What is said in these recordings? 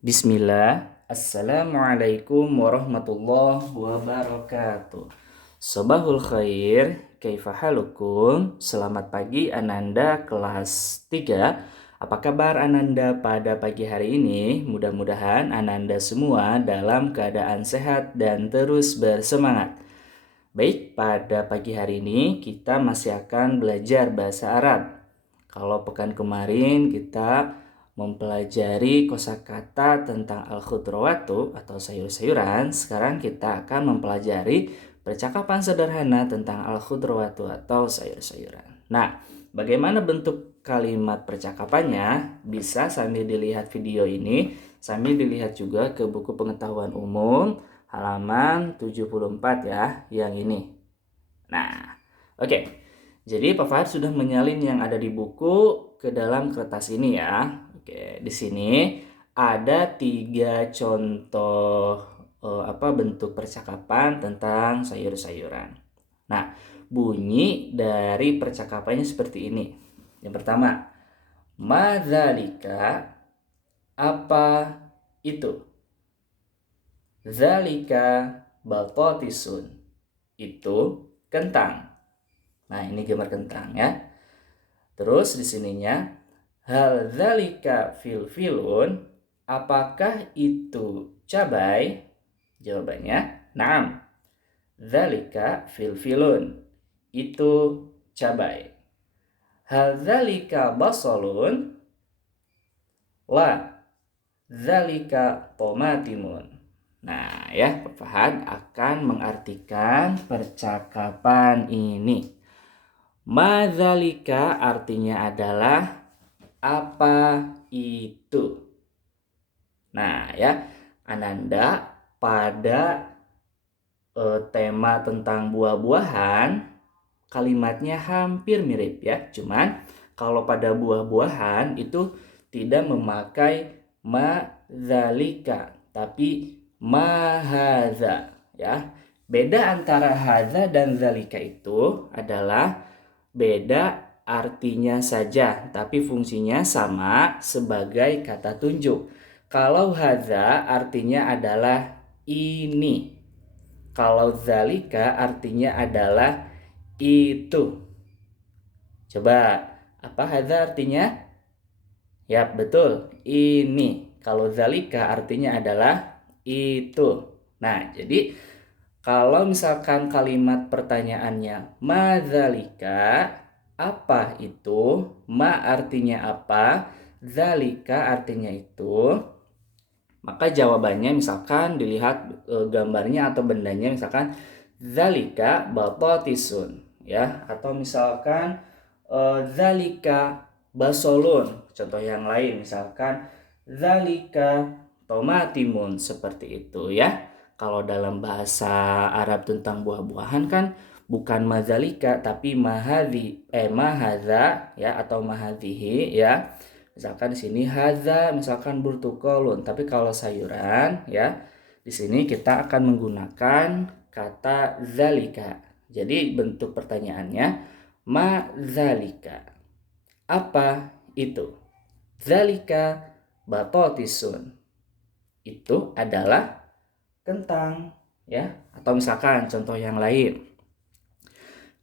Bismillah, Assalamualaikum warahmatullahi wabarakatuh. Sobahul khair, kaifa halukum? Selamat pagi Ananda kelas 3. Apa kabar Ananda pada pagi hari ini? Mudah-mudahan Ananda semua dalam keadaan sehat dan terus bersemangat. Baik, pada pagi hari ini kita masih akan belajar bahasa Arab. Kalau pekan kemarin kita mempelajari kosakata tentang al-khudrawatu atau sayur-sayuran, sekarang kita akan mempelajari percakapan sederhana tentang al-khudrawatu atau sayur-sayuran. Nah, bagaimana bentuk kalimat percakapannya? Bisa sambil dilihat video ini, sambil dilihat juga ke buku pengetahuan umum halaman 74 ya, yang ini. Nah, oke. Jadi Pak Fahad sudah menyalin yang ada di buku ke dalam kertas ini ya. Oke, di sini ada 3 contoh bentuk percakapan tentang sayur-sayuran. Nah, bunyi dari percakapannya seperti ini. Yang pertama, madzalika, apa itu? Zalika batotisun, itu kentang. Nah, ini gambar kentang ya. Terus di sininya, hal dzalika filfilun, apakah itu cabai? Jawabannya, na'am. Dzalika filfilun, itu cabai. Hal dzalika basalun? La, dzalika tomatimun. Nah, ya, Pak Fahad akan mengartikan percakapan ini. Madzalika artinya adalah apa itu. Nah, ya, Ananda pada tema tentang buah-buahan kalimatnya hampir mirip ya. Cuman kalau pada buah-buahan itu tidak memakai madzalika, tapi mahaza ya. Beda antara haza dan zalika itu adalah beda artinya saja, tapi fungsinya sama sebagai kata tunjuk. Kalau haza artinya adalah ini. Kalau zalika artinya adalah itu. Coba, apa haza artinya? Yap, betul. Ini. Kalau zalika artinya adalah itu. Nah, jadi kalau misalkan kalimat pertanyaannya madzalika, apa itu? Ma artinya apa? Zalika artinya itu. Maka jawabannya misalkan dilihat gambarnya atau bendanya, misalkan zalika batotisun ya, atau misalkan zalika basolun. Contoh yang lain misalkan zalika tomatimun, seperti itu ya. Kalau dalam bahasa Arab tentang buah-buahan kan bukan mazalika tapi mahaza ya, atau mahadhihi ya. Misalkan di sini haza, misalkan burtukolun. Tapi kalau sayuran ya, di sini kita akan menggunakan kata zalika. Jadi bentuk pertanyaannya ma zalika. Apa itu? Zalika batotisun. Itu adalah kentang ya. Atau misalkan contoh yang lain.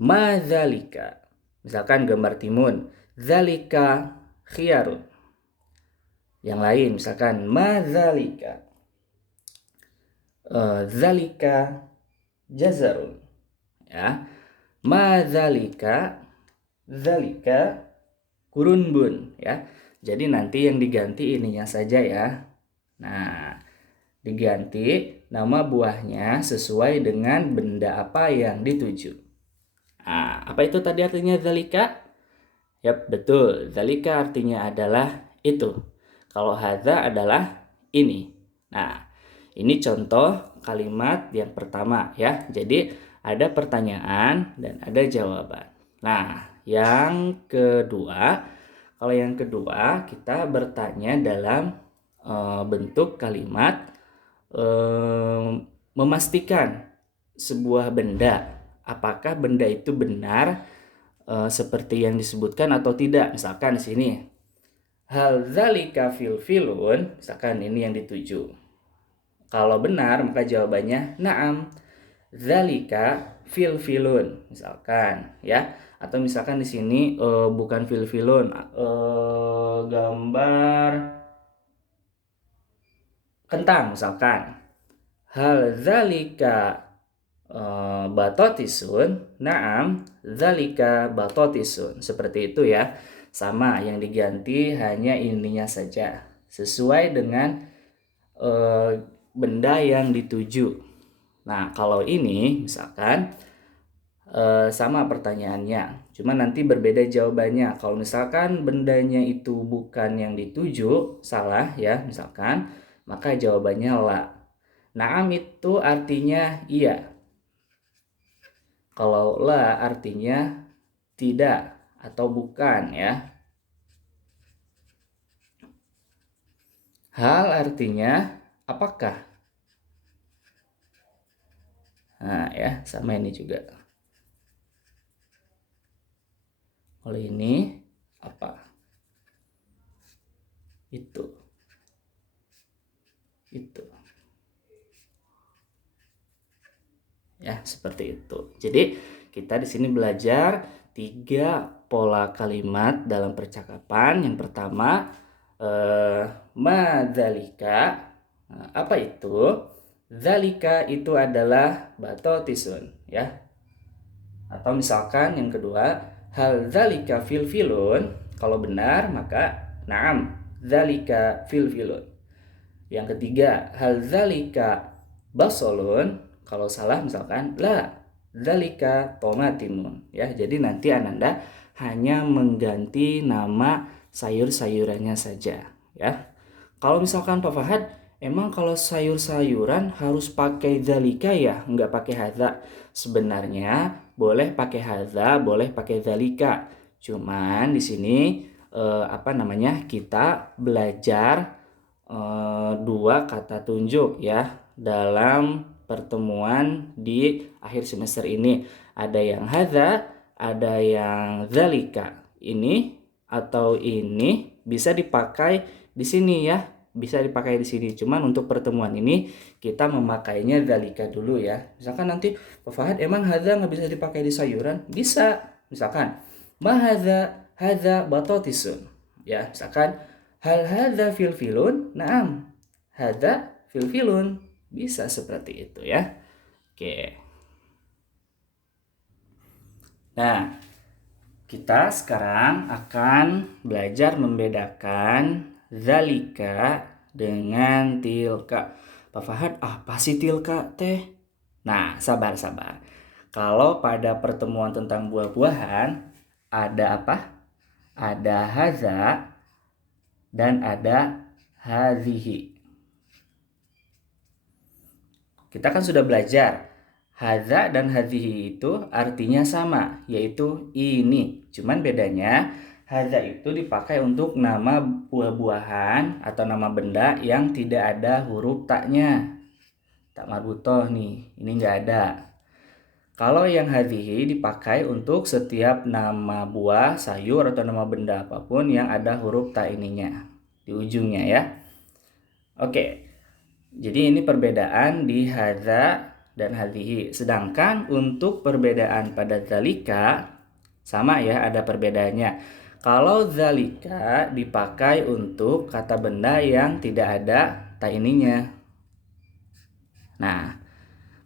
Ma zalika. Misalkan gambar timun. Zalika khiyarun. Yang lain misalkan madzalika, zalika jazarun ya. Madzalika, zalika kurunbun ya. Jadi nanti yang diganti ininya saja ya. Nah, diganti nama buahnya sesuai dengan benda apa yang dituju. Nah, apa itu tadi artinya zalika? Yap, betul. Zalika artinya adalah itu. Kalau hadza adalah ini. Nah, ini contoh kalimat yang pertama ya. Jadi ada pertanyaan dan ada jawaban. Nah, yang kedua, kalau yang kedua kita bertanya dalam bentuk kalimat memastikan sebuah benda, apakah benda itu benar seperti yang disebutkan atau tidak. Misalkan di sini Hal dzalika filfilun, misalkan ini yang dituju. Kalau benar maka jawabannya na'am. Dzalika filfilun, misalkan ya. Atau misalkan di sini bukan filfilun, gambar kentang misalkan. Hal dzalika batotisun, na'am, dzalika batotisun. Seperti itu ya. Sama, yang diganti hanya ininya saja. Sesuai dengan benda yang dituju. Nah, kalau ini misalkan sama pertanyaannya, cuma nanti berbeda jawabannya. Kalau misalkan bendanya itu bukan yang dituju, salah ya, misalkan, maka jawabannya la. Naam itu artinya iya. Kalau la artinya tidak atau bukan ya. Hal artinya apakah? Nah ya, sama ini juga. Kalau ini apa? Itu. Ya, seperti itu. Jadi, kita di sini belajar 3 pola kalimat dalam percakapan. Yang pertama, madzalika. Nah, apa itu? Zalika itu adalah batotisun, ya. Atau misalkan yang kedua, hal zalika filfilun. Kalau benar maka na'am, zalika filfilun. Yang ketiga, hal zalika basolun. Kalau salah misalkan la zalika tomatimun. Ya, jadi nanti Ananda hanya mengganti nama sayur-sayurannya saja, ya. Kalau misalkan Pak Fahad, emang kalau sayur-sayuran harus pakai zalika ya, nggak pakai hadza. Sebenarnya boleh pakai hadza, boleh pakai zalika. Cuman di sini kita belajar dua kata tunjuk ya dalam pertemuan di akhir semester ini. Ada yang hadza, ada yang zalika. Ini atau ini bisa dipakai di sini ya. Bisa dipakai di sini. Cuman untuk pertemuan ini kita memakainya zalika dulu ya. Misalkan nanti Pak Fahad, emang hadza nggak bisa dipakai di sayuran? Bisa. Misalkan ma hadza batotisun. Ya, misalkan hal hadza filfilun? Naam. Hadza filfilun. Bisa seperti itu ya. Oke. Nah, kita sekarang akan belajar membedakan zalika dengan tilka. Pak Fahad, apa sih tilka teh? Nah, sabar. Kalau pada pertemuan tentang buah-buahan, ada apa? Ada haza dan ada hazihi. Kita kan sudah belajar hadza dan hadzihi itu artinya sama, yaitu ini. Cuman bedanya hadza itu dipakai untuk nama buah-buahan atau nama benda yang tidak ada huruf taknya. Tak marbutoh nih, ini nggak ada. Kalau yang hadzihi dipakai untuk setiap nama buah, sayur, atau nama benda apapun yang ada huruf tak ininya di ujungnya ya. Oke. Jadi ini perbedaan di hadza dan hadhihi. Sedangkan untuk perbedaan pada zalika sama ya, ada perbedaannya. Kalau zalika dipakai untuk kata benda yang tidak ada ta ininya. Nah,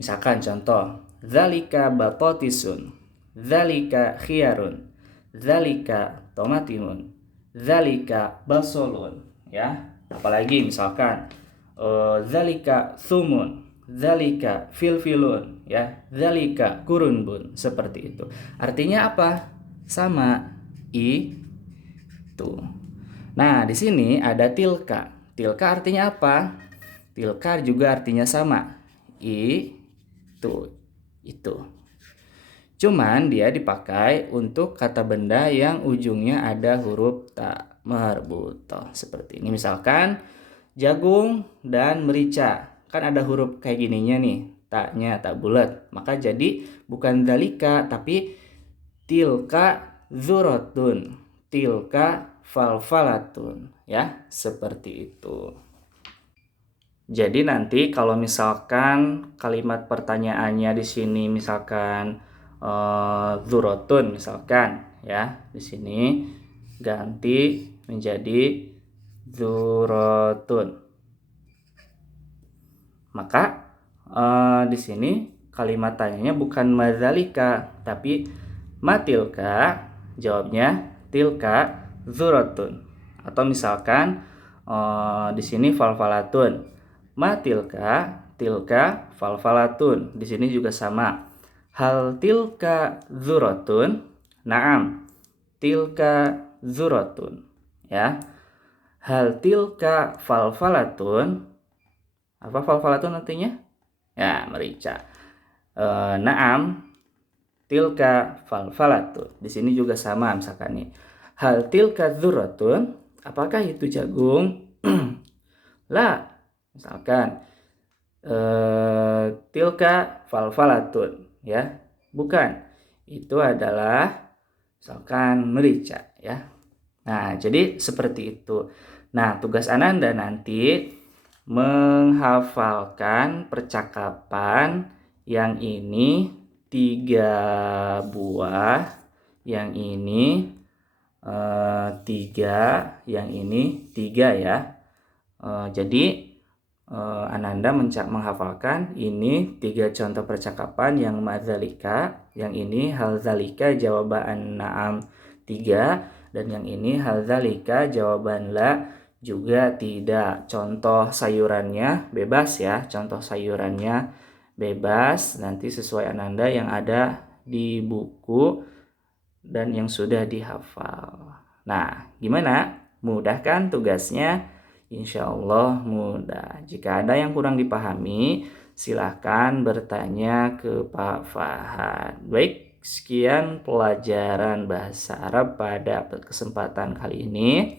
misalkan contoh, zalika batotisun, zalika khiyarun, zalika tomatimun, zalika basolun, ya. Apalagi misalkan zalika sumun, zalika filfilun, ya, zalika kurunbun, seperti itu. Artinya apa? Sama, itu. Nah, di sini ada tilka. Tilka artinya apa? Tilka juga artinya sama, itu. Cuman dia dipakai untuk kata benda yang ujungnya ada huruf ta marbutoh, seperti ini. Misalkan jagung dan merica, kan ada huruf kayak gininya nih, taknya tak bulat, maka jadi bukan dalika tapi tilka zurotun, tilka falfalatun, ya, seperti itu. Jadi nanti kalau misalkan kalimat pertanyaannya di sini misalkan dzurotun misalkan, ya, di sini ganti menjadi dzurotun. Maka di sini kalimat tanyanya bukan madzalika, tapi matilka, jawabnya tilka dzurotun. Atau misalkan di sini falfalatun. Matilka, tilka falfalatun. Di sini juga sama. Hal tilka dzurotun? Naam, tilka dzurotun. Ya. Hal tilka falfalatun? Apa falfalatun artinya? Ya, merica. Naam, tilka falfalatun. Di sini juga sama misalkan nih. Hal tilka dzurratun? Apakah itu jagung? La. Misalkan tilka falfalatun, ya. Bukan. Itu adalah misalkan merica, ya. Nah, jadi seperti itu. Nah, tugas Ananda nanti menghafalkan percakapan yang ini 3 buah, yang ini 3, yang ini 3, ya. Jadi Ananda menghafalkan ini 3 contoh percakapan yang madzalika, yang ini hal zalika jawaban na'am 3, dan yang ini hal zalika jawaban la juga tidak. Contoh sayurannya bebas, ya. Contoh sayurannya bebas, nanti sesuai Ananda yang ada di buku dan yang sudah dihafal. Nah, gimana? Mudah kan tugasnya? Insya Allah mudah. Jika ada yang kurang dipahami, silahkan bertanya ke Pak Fahad. Baik, sekian pelajaran bahasa Arab pada kesempatan kali ini.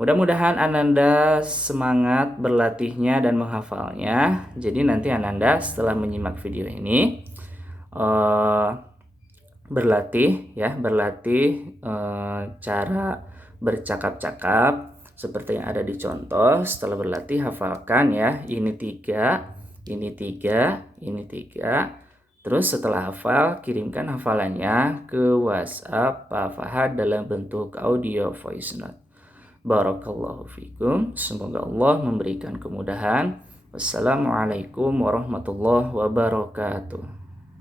Mudah-mudahan Ananda semangat berlatihnya dan menghafalnya. Jadi nanti Ananda setelah menyimak video ini berlatih, ya, cara bercakap-cakap seperti yang ada di contoh. Setelah berlatih, hafalkan, ya, ini 3, ini 3, ini 3. Terus setelah hafal, kirimkan hafalannya ke WhatsApp Pak Fahad dalam bentuk audio voice note. Barakallahu fikum. Semoga Allah memberikan kemudahan. Wassalamualaikum warahmatullahi wabarakatuh.